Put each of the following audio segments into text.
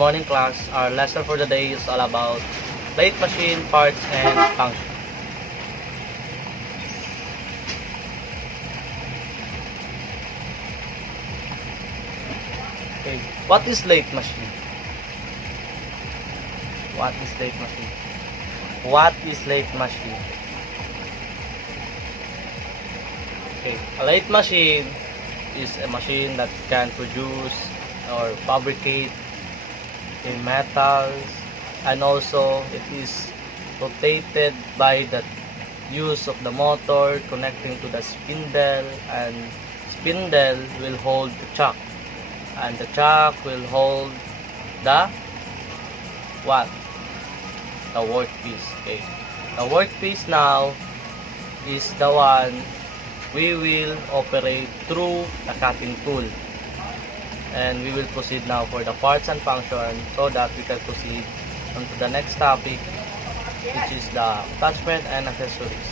morning class. Our lesson for the day is all about lathe machine, parts, and function. Okay, what is lathe machine? What is lathe machine? What is lathe machine? Okay, a lathe machine is a machine that can produce or fabricate in metals, and also it is rotated by the use of the motor connecting to the spindle, and spindle will hold the chuck, and the chuck will hold the what? The workpiece. Okay, the workpiece now is the one we will operate through the cutting tool, and we will proceed now for the parts and function so that we can proceed onto the next topic, which is the attachment and accessories.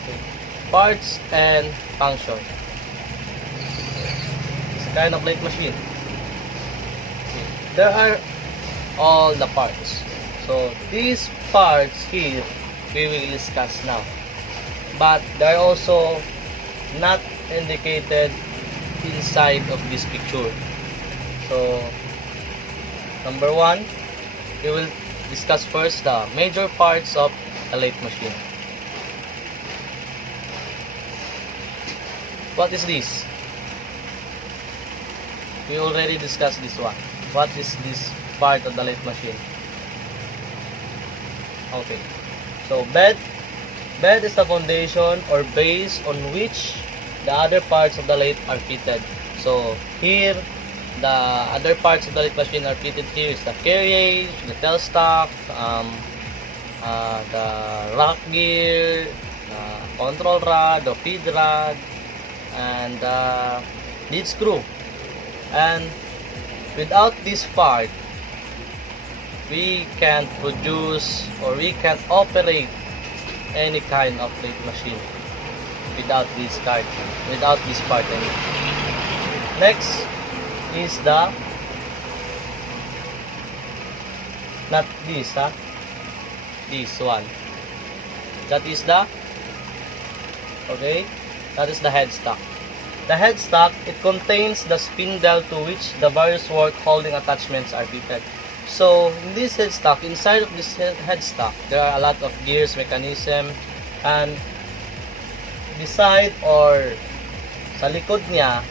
Okay. Parts and function. It's a kind of lathe machine. Okay. There are all the parts. So these parts here we will discuss now, but they are also not indicated inside of this picture. So number one, we will discuss first the major parts of a lathe machine. What is this? We already discussed this one. What is this part of the lathe machine? Okay, so bed is the foundation or base on which the other parts of the lathe are fitted. So here, the other parts of the lathe machine are fitted. Here is the carriage, the tailstock, the rock gear, the control rod, the feed rod, and the lead screw. And without this part, we can't produce or we can't operate any kind of lathe machine without this part. Next is the not this this one. That is the that is the headstock. The headstock, it contains the spindle to which the various work holding attachments are fitted. So in this headstock, inside of this headstock, there are a lot of gears, mechanism, and beside or sa likod niya,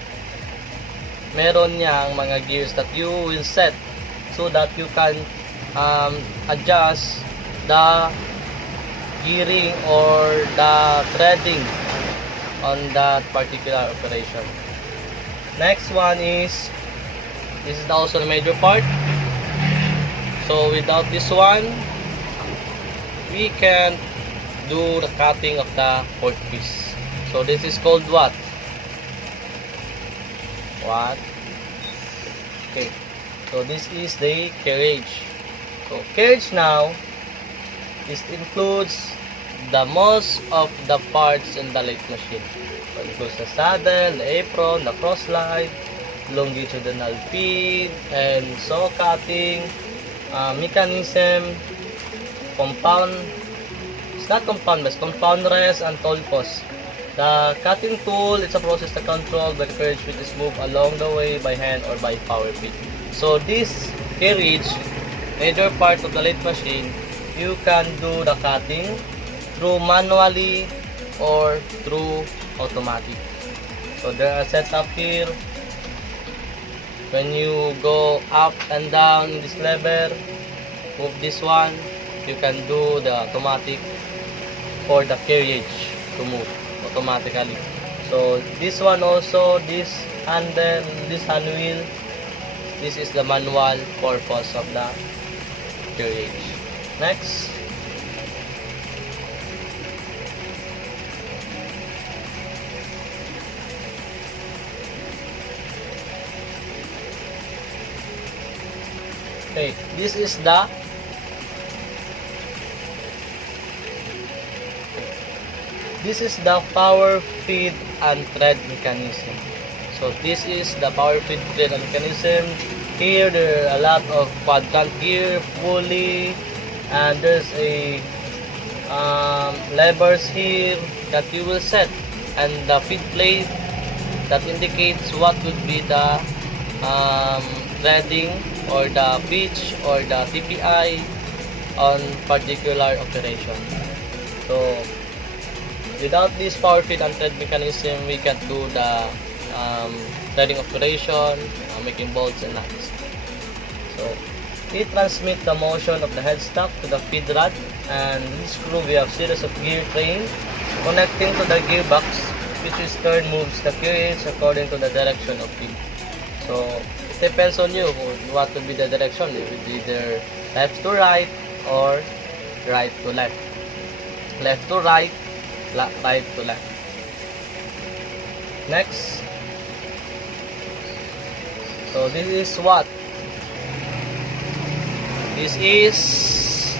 meron niyang mga gears that you will set so that you can adjust the gearing or the threading on that particular operation. Next one is, this is also the major part. So without this one, we can do the cutting of the workpiece. So this is called what? Okay, so this is the carriage. So carriage now, this includes the most of the parts in the lathe machine. So it includes the saddle, the apron, the crossline, longitudinal feed, and saw cutting, mechanism, compound, it's not compound, but compound rest and toll post. The cutting tool, it's a process to control by the carriage which is moved along the way by hand or by power feed. So this carriage, major part of the lathe machine, you can do the cutting through manually or through automatic. So there are set up here. When you go up and down in this lever, move this one, you can do the automatic for the carriage to move automatically. So this one also, this handle, this hand wheel, this is the manual purpose of the carriage. Next, okay, this is the power feed and thread mechanism. So this is the power feed thread and mechanism. Here there are a lot of quadrant gear, pulley, and there's a levers here that you will set, and the feed plate that indicates what would be the threading or the pitch or the TPI on particular operation. So without this power feed and thread mechanism, we can't do the threading operation, making bolts and nuts. So it transmits the motion of the headstock to the feed rod, and this screw we have series of gear train connecting to the gearbox, which in turn moves the carriage according to the direction of feed. So it depends on you what will be the direction. It will be either left to right or right to left. Left to right, right to left. Next. So this is what? This is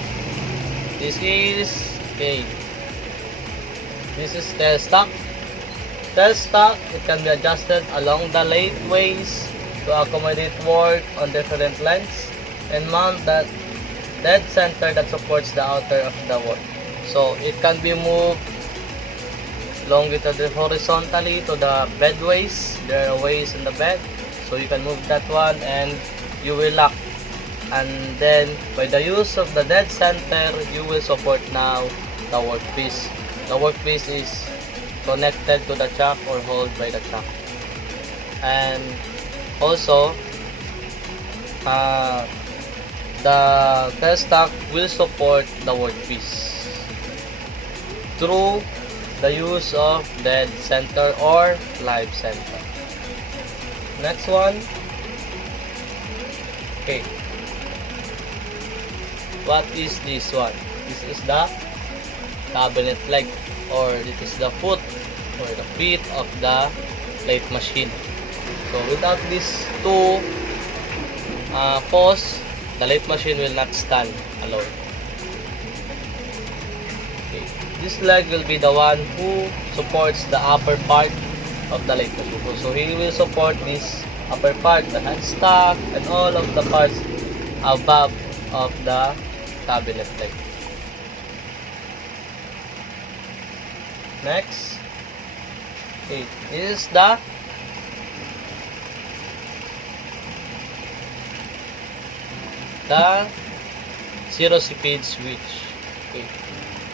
tail stock. Tail stock, it can be adjusted along the lathe ways to accommodate work on different lengths and mount that dead center that supports the outer of the work. So it can be moved longitudinally, horizontally to the bed ways. There are ways in the bed, so you can move that one and you will lock. And then by the use of the dead center, you will support now the workpiece. The workpiece is connected to the chuck or held by the chuck. And also the tail stock will support the workpiece through the use of dead center or live center. Next one. Okay. What is this one? This is the cabinet leg, or this is the foot or the feet of the lathe machine. So without these two posts, the lathe machine will not stand alone. Okay. This leg will be the one who supports the upper part of the lathe machine. So he will support this upper part, the headstock, and all of the parts above of the cabinet leg. Next, okay, this is the zero speed switch. Okay.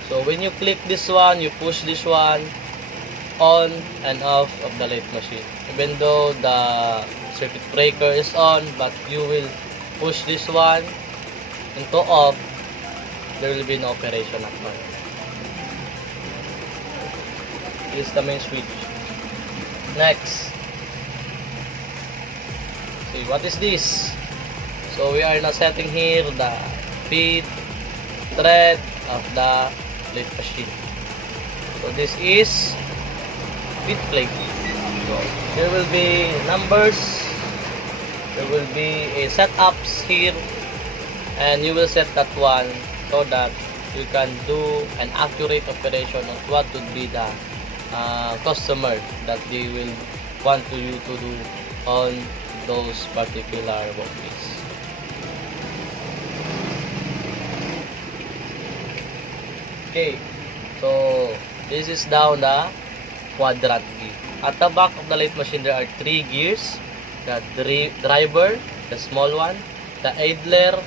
So when you click this one, you push this one on and off of the lathe machine. Even though the circuit breaker is on, but you will push this one into off, there will be no operation at all. This is the main switch. Next, see what is this? So we are now setting here the feed thread of the lathe machine. So this is feed plate. So there will be numbers, there will be a setups here, and you will set that one so that you can do an accurate operation of what would be the customer that they will want you to do on those particular workpiece. Okay, so this is down the quadrant gear. At the back of the lathe machine, there are 3 gears: the driver, the small one, the idler,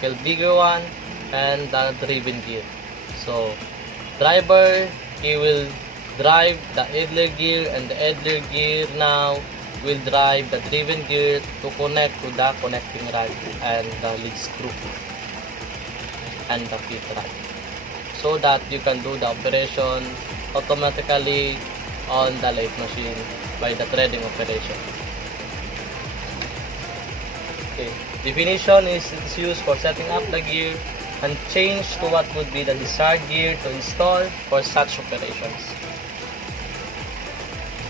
the bigger one, and the driven gear. So driver, he will drive the idler gear, and the idler gear now will drive the driven gear to connect to the connecting rod and the lead screw and the feed rod, so that you can do the operation automatically on the lathe machine by the threading operation. Okay. Definition is it's used for setting up the gear and change to what would be the desired gear to install for such operations.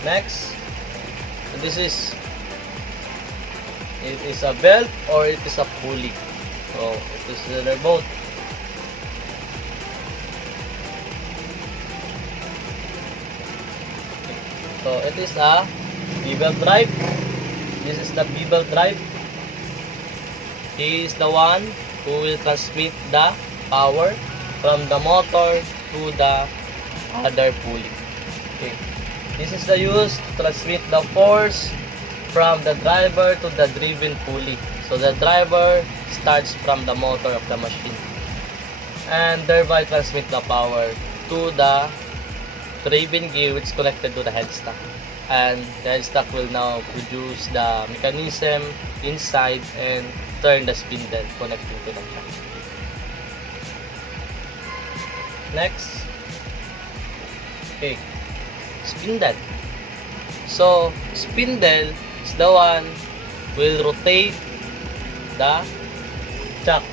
Next, this is, it is a belt or it is a pulley. So it is the both. So it is a bevel drive. This is the bevel drive. He is the one who will transmit the power from the motor to the other pulley. Okay. This is the use to transmit the force from the driver to the driven pulley. So the driver starts from the motor of the machine and thereby transmit the power to the driven gear which is connected to the headstock. And the headstock will now produce the mechanism inside and turn the spindle connecting to the shaft. Next, okay, spindle. So spindle is the one will rotate the chuck.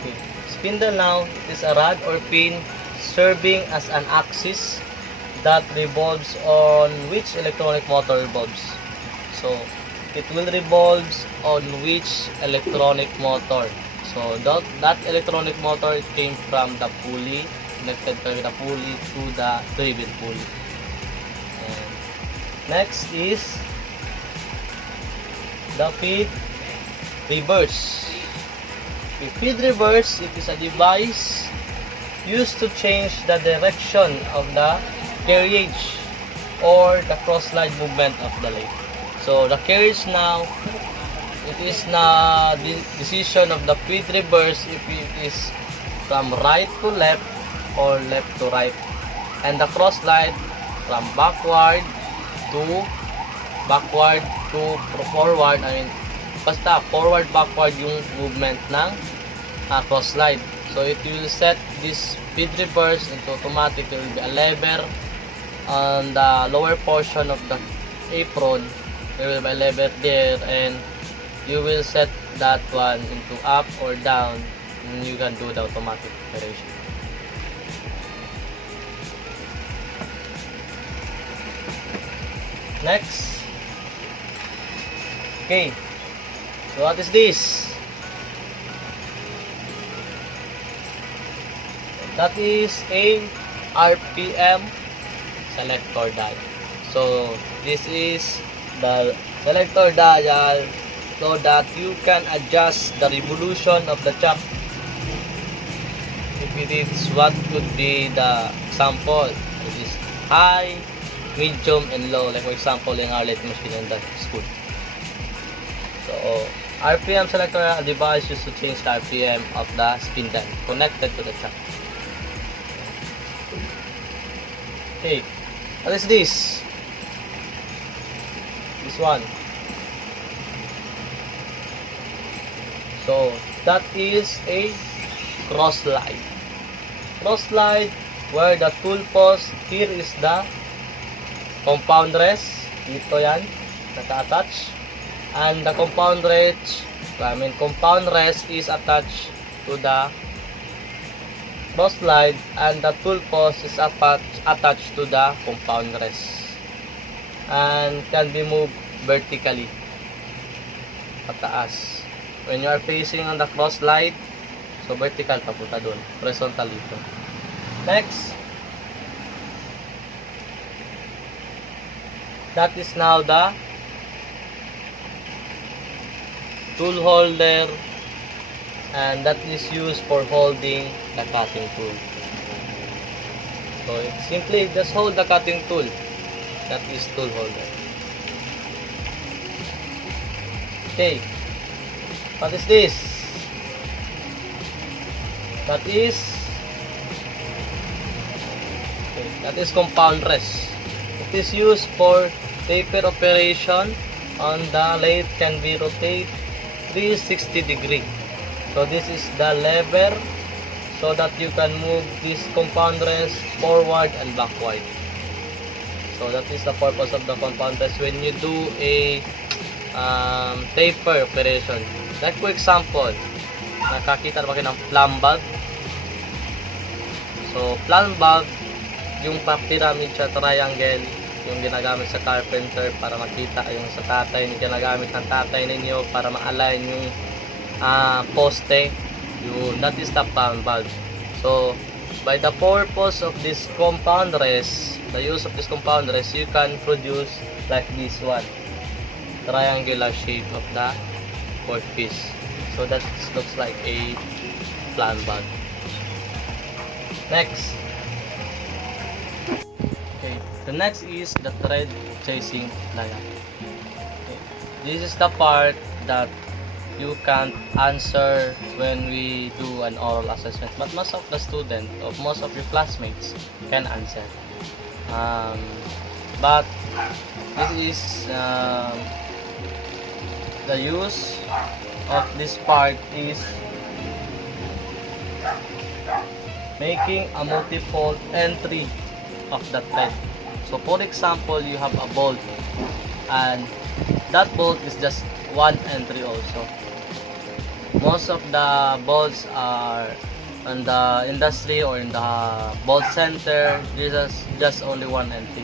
Okay. Spindle now is a rod or pin serving as an axis that revolves on which electronic motor revolves. So it will revolve on which electronic motor. So that electronic motor came from the pulley, connected to the pulley to the driven pulley. And next is the feed reverse. The feed reverse, it is a device used to change the direction of the carriage or the cross-slide movement of the lathe. So the carriage now, it is na the decision of the feed reverse if it is from right to left or left to right, and the cross-slide from backward to forward. I mean, basta forward backward yung movement ng cross-slide. So it will set this feed reverse into automatic. There will be a lever on the lower portion of the apron. There will be a lever there, and you will set that one into up or down, and you can do the automatic operation. Next, okay, so what is this? That is a RPM selector dial. So this is the selector dial so that you can adjust the revolution of the chuck. If it is what could be the example, it is high, medium, and low, like for example in our lathe machine in the school. So RPM selector, a device used to change the RPM of the spindle connected to the chuck. Okay, what is this? This one. So that is a cross slide. Cross slide where the tool post, here is the compound rest. Dito yan, naka-attach. And the compound rest is attached to the cross slide, and the tool post is attached to the compound rest. And can be moved vertically pataas. When you are facing on the cross slide, so vertical papunta doon, horizontal dito. Next, that is now the tool holder, and that is used for holding the cutting tool. So it's simply just hold the cutting tool. That is tool holder. Okay, what is this? That is compound rest. It is used for taper operation. On the lathe can be rotate 360 degree. So this is the lever so that you can move this compound rest forward and backward. So that is the purpose of the compound rest when you do a taper operation. Like for example, nakakita na ba kayo ng plumb bag? So plumb bag, yung pyramid siya, triangle, yung ginagamit sa carpenter para makita yung sa tatay, ginagamit ng tatay ninyo para ma-align yung poste. Yun, that is the plumb bag. So by the purpose of this compound rest, the use of this compound rest, you can produce like this one, triangular shape of the fourth piece. So that looks like a plan bag. Next. Okay, the next is the thread chasing lathe. Okay. This is the part that you can't answer when we do an oral assessment, but most of the students or most of your classmates can answer. But this is the use of this part is making a multiple entry of the thread. So for example, you have a bolt and that bolt is just one entry also. Most of the bolts are in the industry or in the bolt center, there's just only one entry.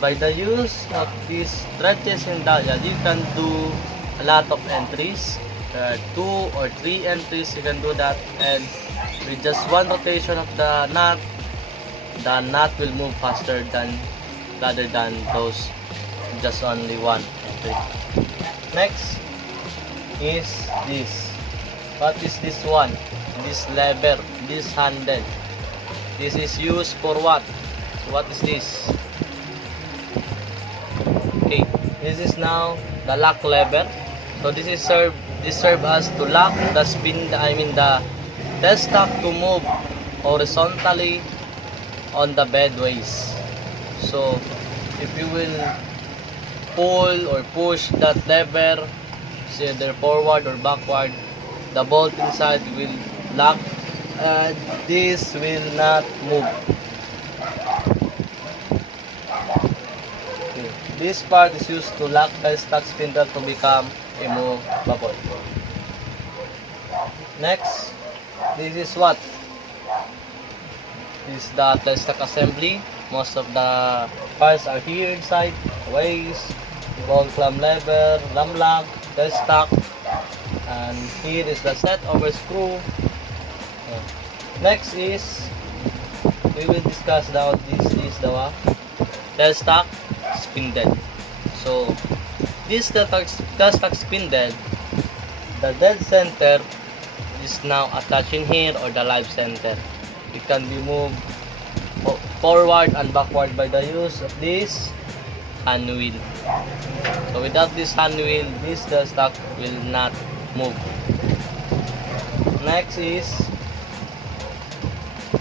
By the use of this thread chasing dial, you can do a lot of entries. There are 2 or 3 entries you can do that, and with just one rotation of the nut will move faster than rather than those just only one entry. Next is this. What is this one? This lever, this handle. This is used for what? So what is this? Okay, this is now the lock lever. So this serve as to lock the the test stock to move horizontally on the bedways. So if you will pull or push that lever, either forward or backward, the bolt inside will lock and this will not move. Okay. This part is used to lock the stock spindle to become immovable. Next, this is what? This is the test stock assembly. Most of the parts are here inside. Ways, ball clamp lever, lam lock, test stock, and here is the set over screw. Next is we will discuss now this is the test stock spindle. So this test stock spindle, the dead center is now attached in here, or the live center. It can be moved forward and backward by the use of this hand wheel. So without this hand wheel, this dead stock will not move. Next is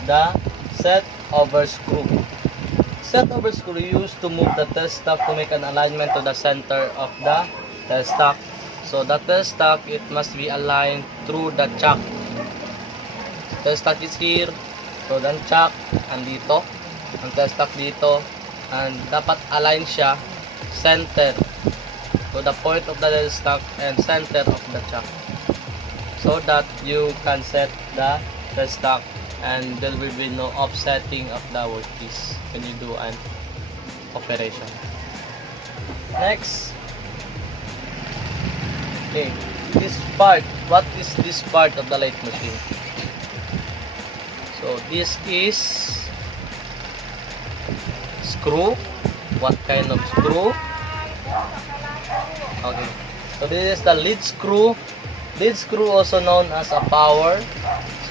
the set over screw. Set over screw used to move the test stock to make an alignment to the center of the test stock. So the test stock, it must be aligned through the chuck. Test stock is here, so the chuck andito, ang test stock dito, and dapat align siya center to the point of the test stock and center of the chuck, so that you can set the test stock and there will be no offsetting of the workpiece when you do an operation. Next, okay, this part. What is this part of the lathe machine? So this is screw. What kind of screw? Okay, so this is the lead screw. Lead screw, also known as a power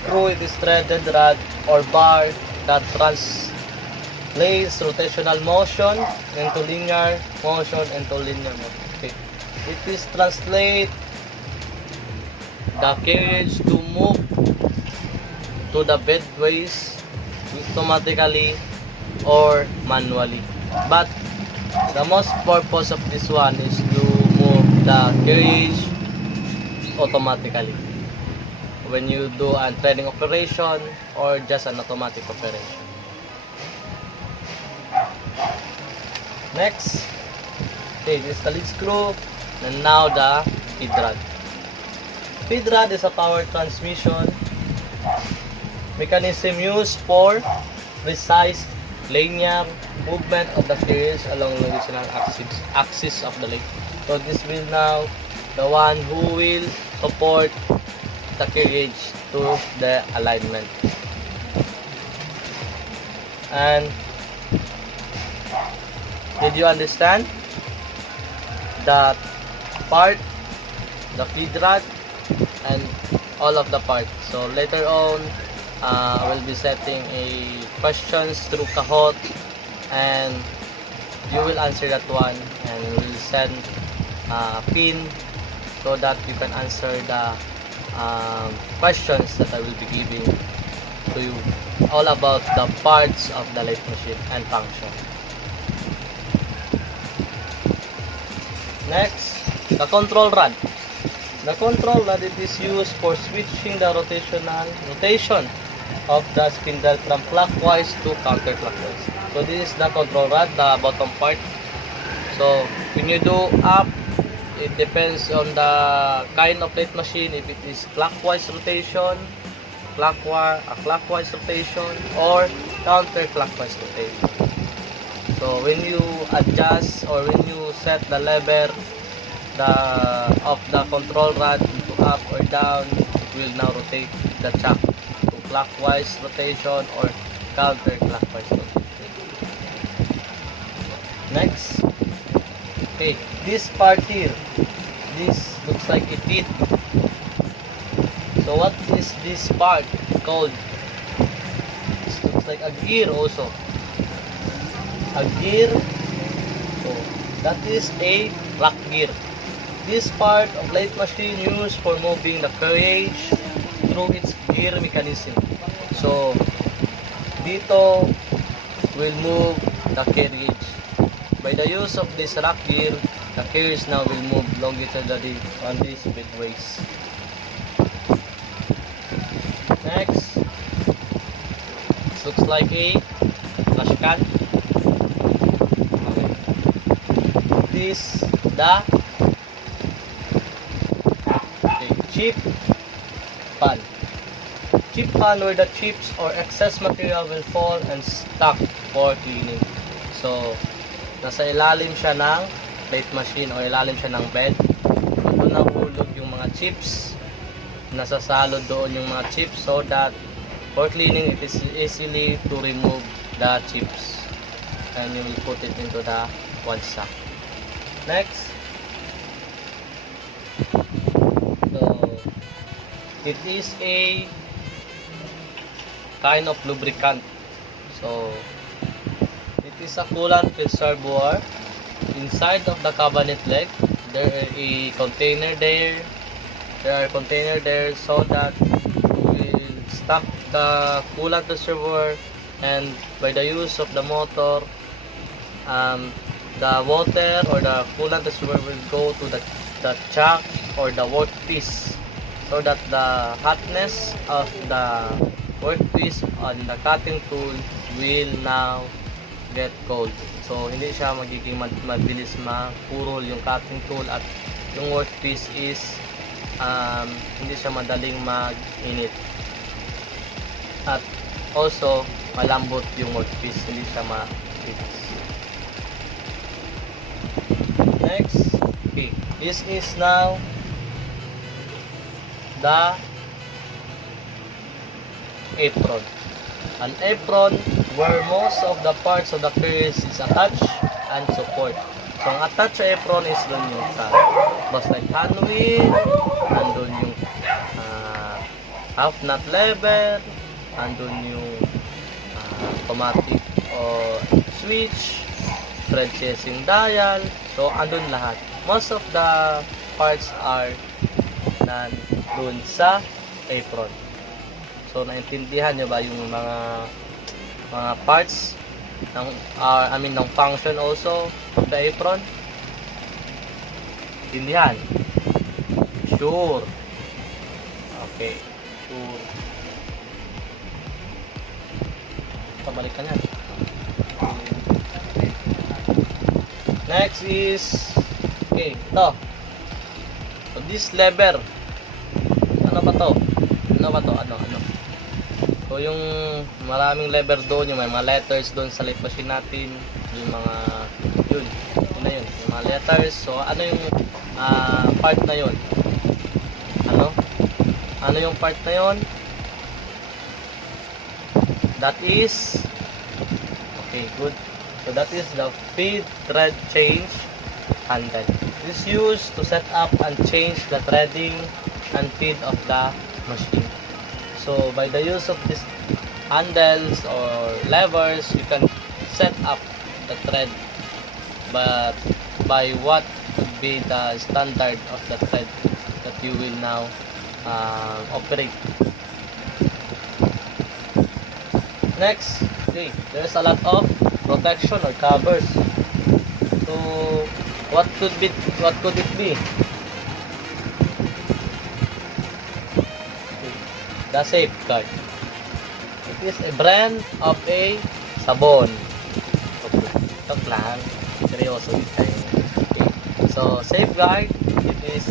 screw. It is threaded rod or bar that translates rotational motion into linear motion into linear motion. Okay. It is translate the carriage to move to the bedways automatically or manually. But the most purpose of this one is to move the carriage automatically when you do a threading operation or just an automatic operation. Next, okay, this is the lead screw, and now the feed rod. Feed rod is a power transmission mechanism used for precise linear movement of the carriage along the original axis of the lathe. So this will now the one who will support the carriage to the alignment. And did you understand that part the feed rod, and all of the parts. So later on, I will be setting a questions through Kahoot, and you will answer that one, and we will send a pin so that you can answer the questions that I will be giving to you all about the parts of the lathe machine and function. Next, the control rod. The control rod, it is used for switching the rotation of the spindle from clockwise to counterclockwise. So this is the control rod, the bottom part. So when you do up, it depends on the kind of lathe machine, if it is clockwise rotation, clockwise rotation, or counterclockwise rotation. So when you adjust or when you set the lever of the control rod to up or down, it will now rotate the chuck to clockwise rotation or counterclockwise rotation. Next, okay, this part here, this looks like a teeth. So what is this part called? This looks like a gear also. A gear. So that is a rock gear. This part of lathe machine used for moving the carriage through its gear mechanism. So dito will move the carriage. By the use of this rock gear, the carriage now will move longitudinally on these big ways. Next, this looks like a flash can. Okay. This the chip pan. Chip pan where the chips or excess material will fall and stuck for cleaning. So nasa ilalim siya ng plate machine o ilalim siya ng bed. Doon nahulog yung mga chips. Nasasalo doon yung mga chips so that for cleaning it is easily to remove the chips. And you will put it into the one sack. Next. So it is a kind of lubricant. So it is a coolant reservoir. Inside of the cabinet leg, there is a container there. There are container there so that we will stock the coolant reservoir, and by the use of the motor, the water or the coolant reservoir will go to the chuck or the workpiece, so that the hotness of the workpiece on the cutting tool will now get cold. So hindi siya magiging mabilis mapurol yung cutting tool, at yung workpiece is hindi siya madaling mag-init. At also malambot yung workpiece, hindi siya matigas. Next, okay, this is now the apron. An apron where most of the parts of the carriage is attached and support. So ang attached apron is dun yung sa boss like hand wheel, andun yung half nut lever, andun yung automatic o switch, thread chasing dial. So andun lahat. Most of the parts are nandun sa apron. So naintindihan niyo ba yung mga parts ng ng function also of the apron? Intindihan? Sure. Okay. Sure. Pabalik ka na. Next is okay, ito. So this lever. Ano ba to? Ano? So yung maraming lever doon, yung may mga letters doon sa lathe machine natin, yung mga yun na yun, yung mga letters. So ano yung part na yun? Ano yung part na yun? That is okay, good. So that is the feed thread change handle. It is used to set up and change the threading and feed of the machine. So by the use of these handles or levers, you can set up the thread, but by what would be the standard of the thread that you will now operate. Next, okay, there's a lot of protection or covers. So what could it be? The safeguard. It is a brand of a sabon. Tok lang. Seryoso tayo. Okay. So safeguard, it is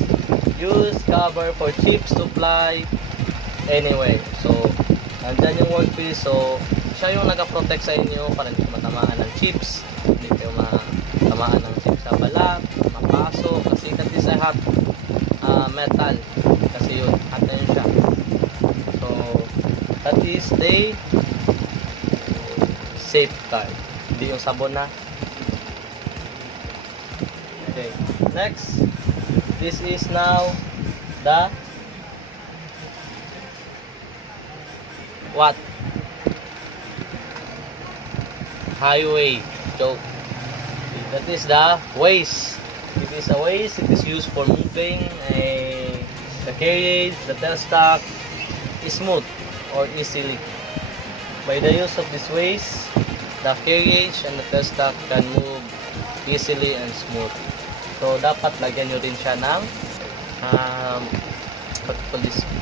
used cover for chips to fly anywhere. So nandyan yung workpiece. So siya yung nag-protect sa inyo para hindi matamaan ng chips. Hindi kayo matamaan ng chips sa balat, mapasok. Kasi that is a hot metal. Kasi yun, hot na yun siya. So that is the safeguard. Hindi yung sabon na. Okay. Next, this is now the what? Highway. So that is the waste. It is a waste. It is used for moving the carriage, the tailstock smooth or easily. By the use of this waste, the carriage and the tailstock can move easily and smooth. So dapat lagyan nyo rin siya ng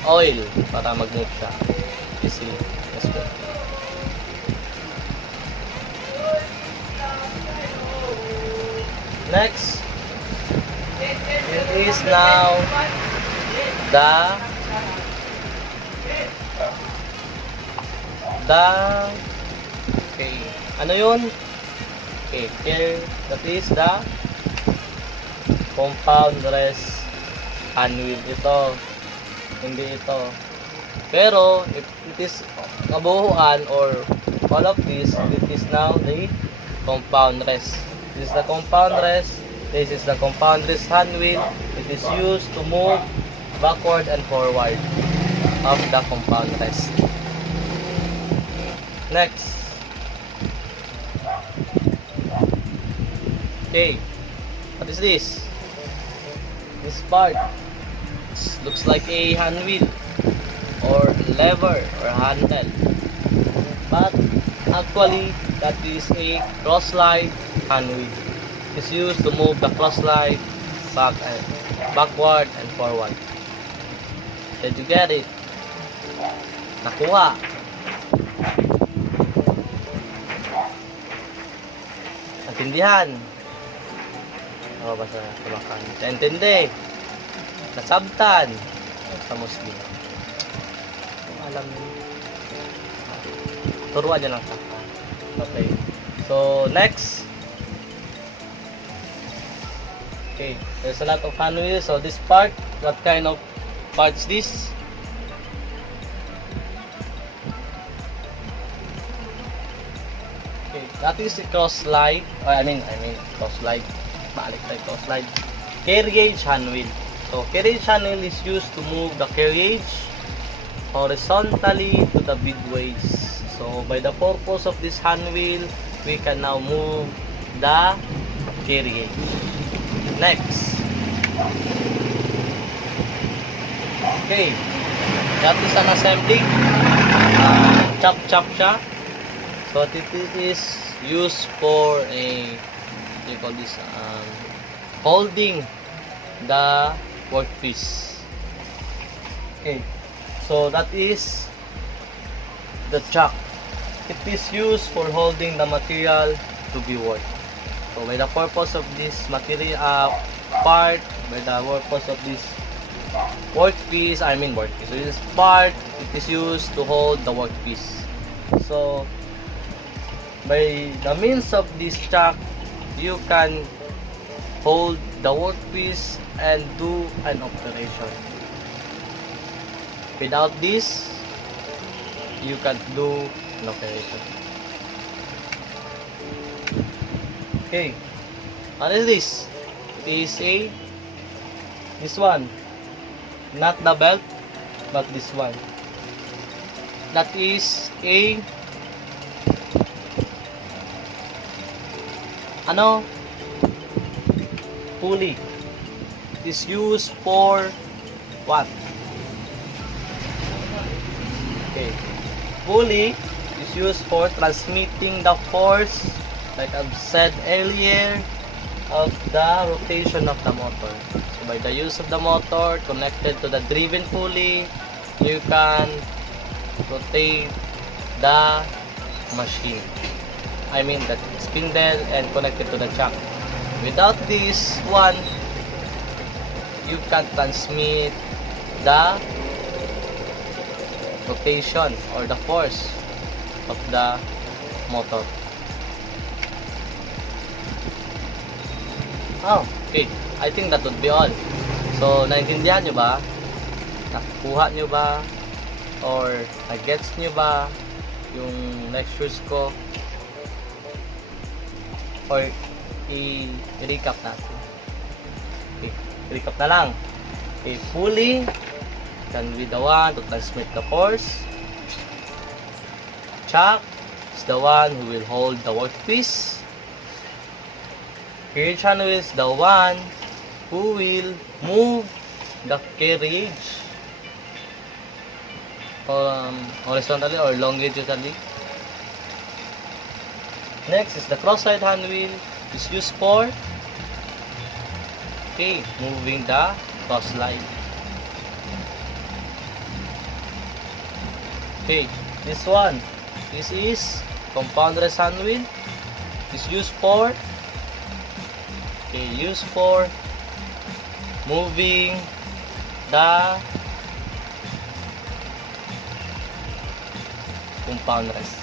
oil para mag-move siya easily. Let's go. Next, it is now okay, ano yun? Okay, here, that is the compound rest handwheel. Ito, hindi ito. Pero, if it is kabuuan or all of this, it is now the compound rest. This is the compound rest. This is the compound rest handwheel. It is used to move backward and forward of the compound rest. Next. Okay. What is this? This part looks like a hand wheel or lever or handle. But actually that is a cross slide hand wheel. It's used to move the cross slide backward and forward. Did you get it? Nakuha. Natindihan. O, basta tumakan. Naintindi. Nasabtan. Sa Muslim. Alam niyo. Turuan niya lang sa. Okay. So, next. Okay. There's a lot of hand wheels. So, this part, what kind of part is this? That is a cross slide. I mean cross slide. Balik tayo cross slide. Carriage hand wheel. So carriage hand wheel is used to move the carriage horizontally to the big ways. So by the purpose of this hand wheel, we can now move the carriage. Next. Okay. That is an assembly. Chop siya. So it is used for what do you call this, holding the workpiece. Okay, so that is the chuck. It is used for holding the material to be worked. So by the purpose of this material part, by the purpose of this workpiece, so this part, it is used to hold the workpiece. So by the means of this chuck, you can hold the workpiece and do an operation. Without this, you can't do an operation. Okay, what is this? is this one. Not the belt, but this one. That is a pulley. It is used for what? Okay. Pulley is used for transmitting the force, like I've said earlier, of the rotation of the motor. So by the use of the motor connected to the driven pulley, you can rotate the machine. I mean the spindle and connected to the chuck. Without this one, you can transmit the rotation or the force of the motor. Okay. I think that would be all. So, naintindihan nyo ba? Nakuha nyo ba? Or nagets nyo ba yung lectures ko? Or i-recap natin? Okay. Recap na lang. Okay. Pulley can be the one to transmit the force. Chuck is the one who will hold the workpiece. Carriage handle is the one who will move the carriage horizontally or longitudinally. Next is the cross-side hand wheel. Is used for moving the cross line. This one. This is compound rest hand wheel. Is used for moving the compound rest.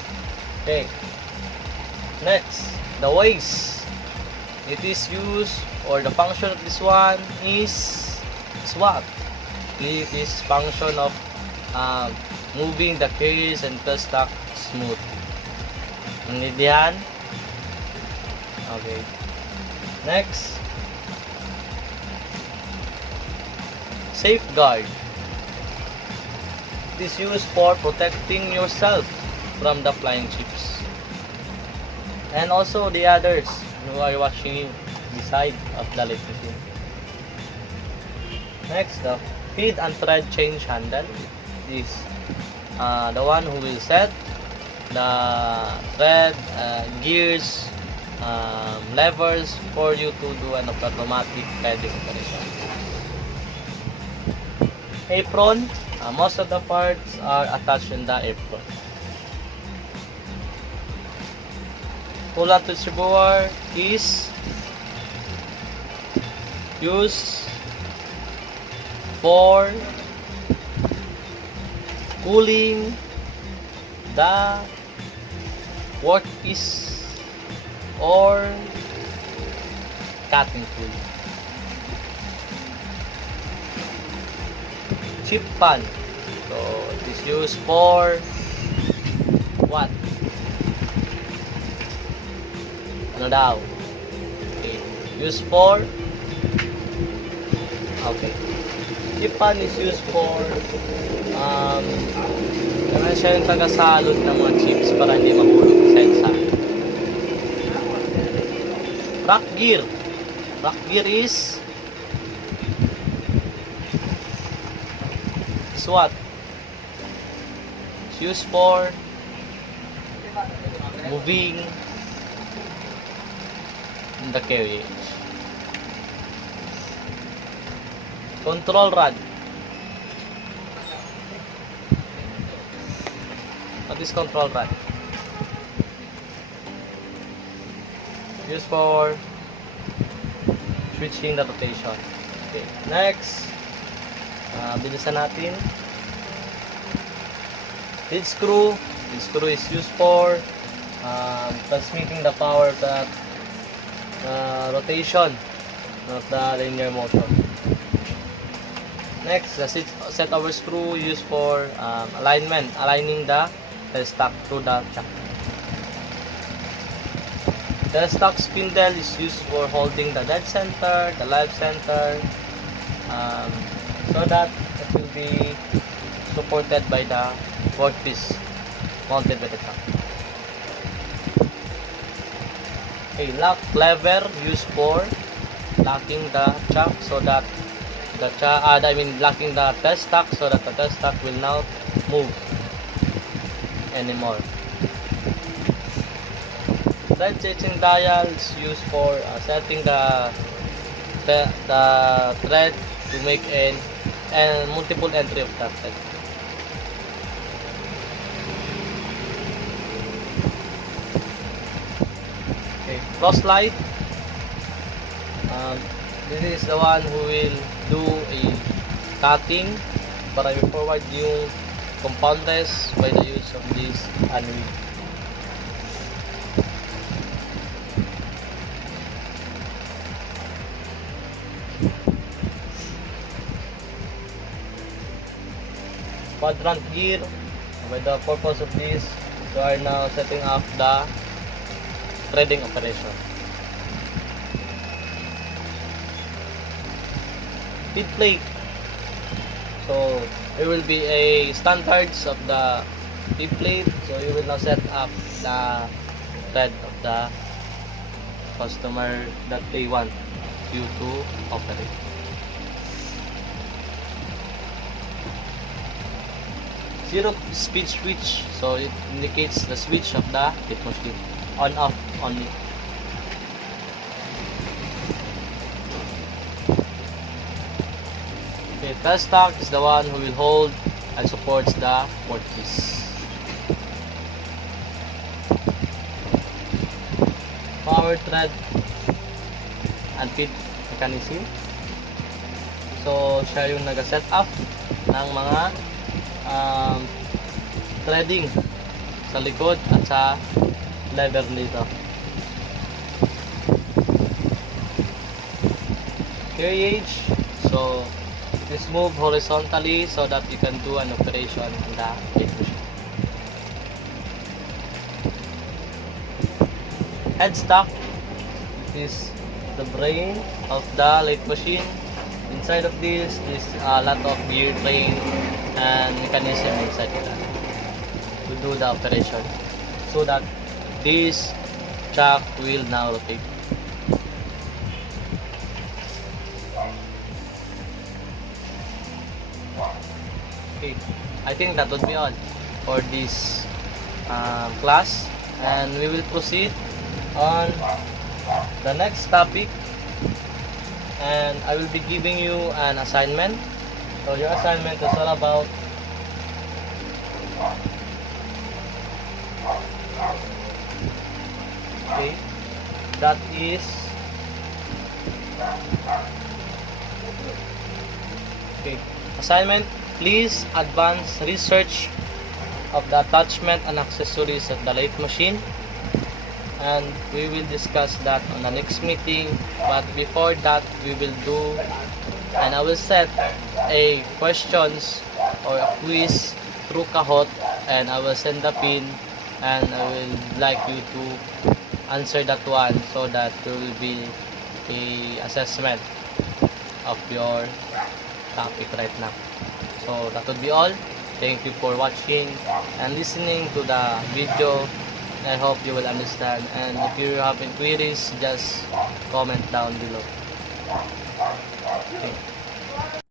Next, the waist. It is used, or the function of this one is what? It is function of moving the carriage and stock smooth. Naintindihan? Okay. Next, safeguard. It is used for protecting yourself from the flying chips. And also the others who are watching you beside of the lathe machine. Next, the feed and thread change handle is the one who will set the thread, gears, levers for you to do an automatic threading operation. Apron, most of the parts are attached in the apron. Coolant reservoir is used for cooling the workpiece or cutting tool. Chip pan, so it is used for what? Ano daw? Okay. Used for chip pan is used for siya yung tagasalot ng mga chips para hindi mahulog sa EDSA. Rack gear is what? It's used for moving the carriage. Control rod. What is control rod? Used for switching the rotation. Okay. Next, bilisan natin. Lead screw. Lead screw is used for transmitting the power of that rotation of the linear motion. Next, the set over screw used for aligning the stock to the chuck. The stock spindle is used for holding the dead center, the live center, um, so that it will be supported by the workpiece mounted by the truck. A lock lever used for locking the chuck so that locking the test stock so that the test stock will not move anymore. Thread changing dial is used for setting the thread to make a multiple entry of that thread. Okay, cross light. This is the one who will do a cutting para i-forward yung compounders by the use of this anvil. Quadrant gear. By the purpose of this, we are now setting up the threading operation. Feed plate. So there will be a standards of the feed plate. So you will now set up the thread of the customer that they want you to operate. Zero speed switch, so it indicates the switch of the lathe machine, on off only. Okay, test stock is the one who will hold and supports the workpiece. Power thread and feed mechanism. So siya yung nag-set up ng mga threading sa likod at sa lever dito. Carriage, so this move horizontally so that you can do an operation on the lathe machine. Headstock is the brain of the lathe machine. Inside of this is a lot of gear train and mechanism inside of that to do the operation so that this chuck will now rotate. Okay, I think that would be all for this class, and we will proceed on the next topic, and I will be giving you an assignment. So your assignment is all about that is assignment. Please advance research of the attachment and accessories of the lathe machine, and we will discuss that on the next meeting. But before that, we will do, and I will set a questions or a quiz through Kahoot, and I will send the pin, and I will like you to answer that one so that there will be a assessment of your topic right now. So that would be all. Thank you for watching and listening to the video. I hope you will understand, and if you have any queries, just comment down below. Okay.